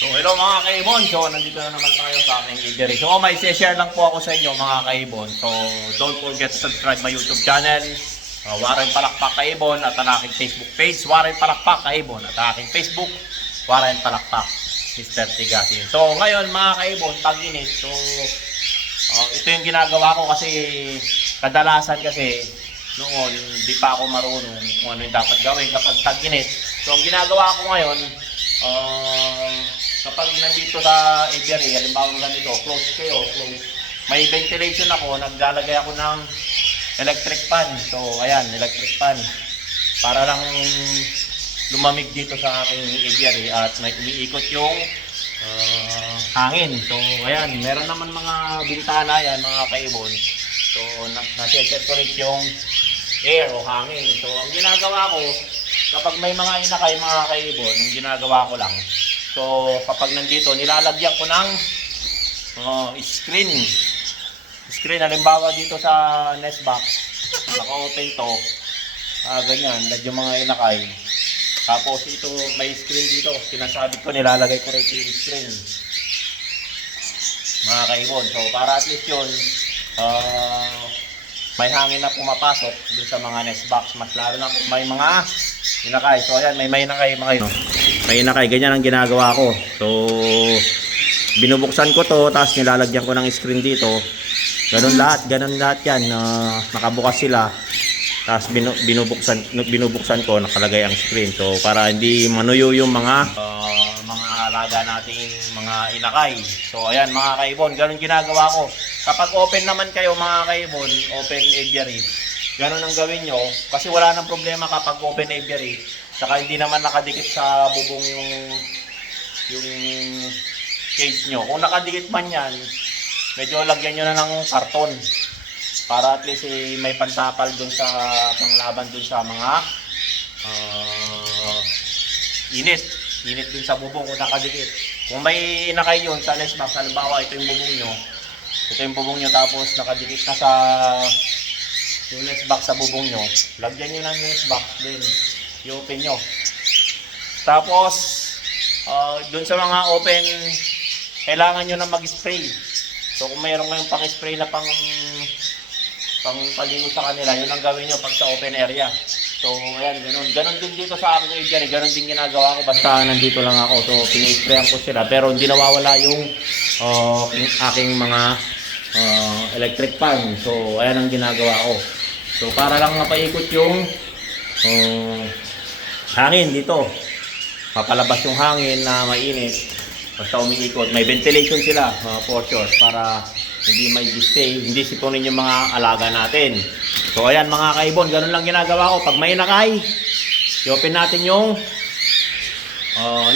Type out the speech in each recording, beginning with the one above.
So hello mga kaibon, so nandito na naman tayo sa aking eatery. So may share lang po ako sa inyo mga kaibon. So don't forget to subscribe my YouTube channel, Warren Palakpak Kaibon, at ang aking Facebook page, Warren Palakpak Kaibon, at ang aking Facebook, Warren Palakpak Mr. Tigasin. So ngayon mga kaibon, tag-init. So ito yung ginagawa ko kasi kadalasan kasi noon hindi pa ako marunong kung ano yung dapat gawin kapag tag-init. So ang ginagawa ko ngayon, kapag nandito sa aviary, halimbawa ganito, close kayo, close. May ventilation ako, naglalagay ako ng electric fan. So, ayan, electric fan. Para lang lumamig dito sa aking aviary at may umiikot yung hangin. So, ayan, meron naman mga bintana yan, mga kaibon. So, nasi-circulate yung air o hangin. So, ang ginagawa ko, kapag may mga inakay, mga kaibon, ang ginagawa ko lang, so kapag nandito, nilalagyan ko ng screen. Halimbawa dito sa nest box, naka-open to, ganyan, yung mga inakay. Tapos ito, may screen dito, sinasabit ko, nilalagay ko rin yung screen, mga kaibon. So para at least yun, may hangin na pumapasok dun sa mga nest box, mas lalo na kung may mga inakay. So ayan, may inakay, mga may inakay, ganyan ang ginagawa ko. So binubuksan ko to, tapos nilalagyan ko ng screen dito. Ganun lahat yan, nakabukas sila. Tapos binubuksan ko, nakalagay ang screen. So para hindi manuyo yung mga alaga nating mga inakay. So ayan mga kaibon, ganun ginagawa ko. Kapag open naman kayo mga kaibon, open aviary, ganun ang gawin nyo. Kasi wala nang problema kapag open aviary. Saka hindi naman nakadikit sa bubong yung cage nyo. Kung nakadikit man yan, medyo lagyan nyo na ng karton. Para at least may pantapal dun sa panglaban dun sa mga init dun sa bubong kung nakadikit. Kung may inakay yun sa nest box, halimbawa ito yung bubong nyo, tapos nakadikit na sa yung nest box sa bubong nyo, lagyan nyo ng nest box din, i-open nyo. Tapos dun sa mga open, kailangan nyo na mag-spray. So kung mayroon kayong pang-spray na pang paligo sa kanila, yun ang gawin nyo pag sa open area. So ayan, ganun din dito sa aking aviary, ganun din ginagawa ko basta nandito lang ako. So pini-sprayan ko sila, pero hindi nawawala yung aking mga electric fan. So ayan ang ginagawa ko. So para lang mapaikot yung hangin dito, papalabas yung hangin na mainit basta umiikot. May ventilation sila, for sure, para hindi may stay, hindi sipunin yung mga alaga natin. So ayan mga kaibon, ganun lang ginagawa ko. Pag may nakay, i-open natin yung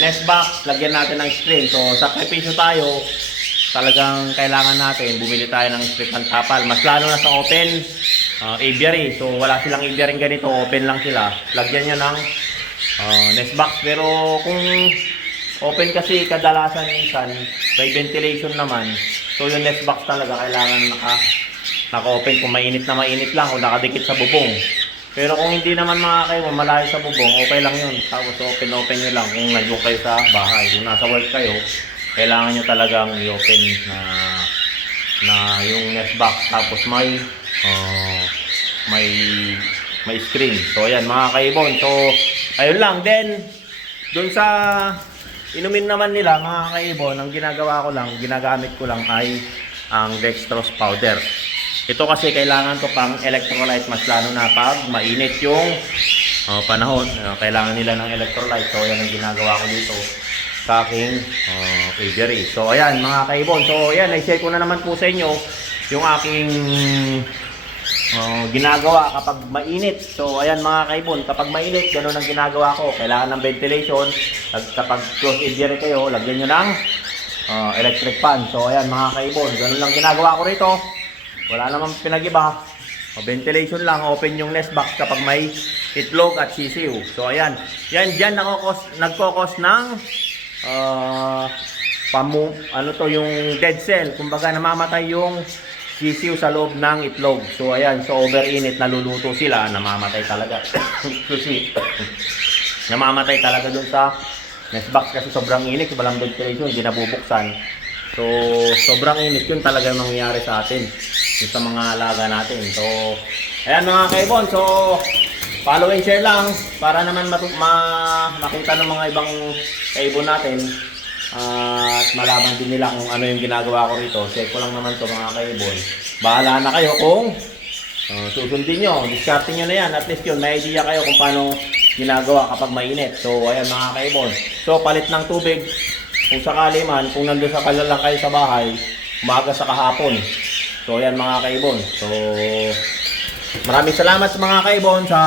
nest box, lagyan natin ng screen. So sakripisyo tayo, talagang kailangan natin bumili tayo ng strip pantapal, mas lalo na sa open aviary. So wala silang aviary ganito, open lang sila, lagyan nyo ng nest box. Pero kung open kasi kadalasan minsan by ventilation naman, so yung nest box talaga kailangan naka-open kung mainit na mainit lang o nakadikit sa bubong. Pero kung hindi naman mga kayo, malayo sa bubong, okay lang yun. Tapos open nyo lang kung nandun kayo sa bahay. Kung nasa work kayo, kailangan nyo talagang i-open na yung nest box. Tapos may screen. So ayan mga kaibon. So ayun lang. Then dun sa inumin naman nila mga kaibon, ang ginagamit ko lang ay ang dextrose powder. Ito kasi kailangan to pang electrolyte, mas lalo na pag mainit yung panahon. Kailangan nila ng electrolyte. So yan ang ginagawa ko dito sa aking aviary. So ayan mga kaibon. So ayan, i-share ko na naman po sa inyo yung aking ginagawa kapag mainit. So ayan mga kaibon, kapag mainit, ganoon ang ginagawa ko. Kailangan ng ventilation. Kapag close aviary kayo, lagyan nyo ng electric fan. So ayan mga kaibon, ganoon lang ginagawa ko rito. Wala namang pinag-iba. Ventilation lang, open yung nest box kapag may itlog at sisiw. So ayan, yan dyan nagkokos ng yung dead cell. Kumbaga namamatay yung sisiw sa loob ng itlog. So ayan, so overinit, naluluto sila, namamatay talaga. Excuse me. Namamatay talaga dun sa Nest box kasi sobrang init, walang ventilation, hindi nabubuksan. So, sobrang init yun talaga yung mangyayari sa atin. Yung sa mga alaga natin. So, ayan mga kaibon. So, follow and share lang para naman makita ng mga ibang kaibon natin. At malaman din nila kung ano yung ginagawa ko rito. Share ko lang naman to mga kaibon. Bahala na kayo kung susundin nyo. Discarding nyo na yan. At least yun, may idea kayo kung paano ginagawa kapag mainit. So, ayan mga kaibon. So, palit ng tubig. Kung sakali man, kung nandun sa lang kayo sa bahay, umaga sa kahapon. So, ayan mga kaibon. So, maraming salamat sa mga kaibon sa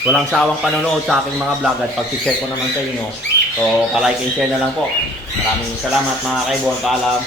walang sawang panonood sa aking mga vlog at pag-check ko naman sa inyo. So, palike and share na lang po. Maraming salamat mga kaibon. Paalam.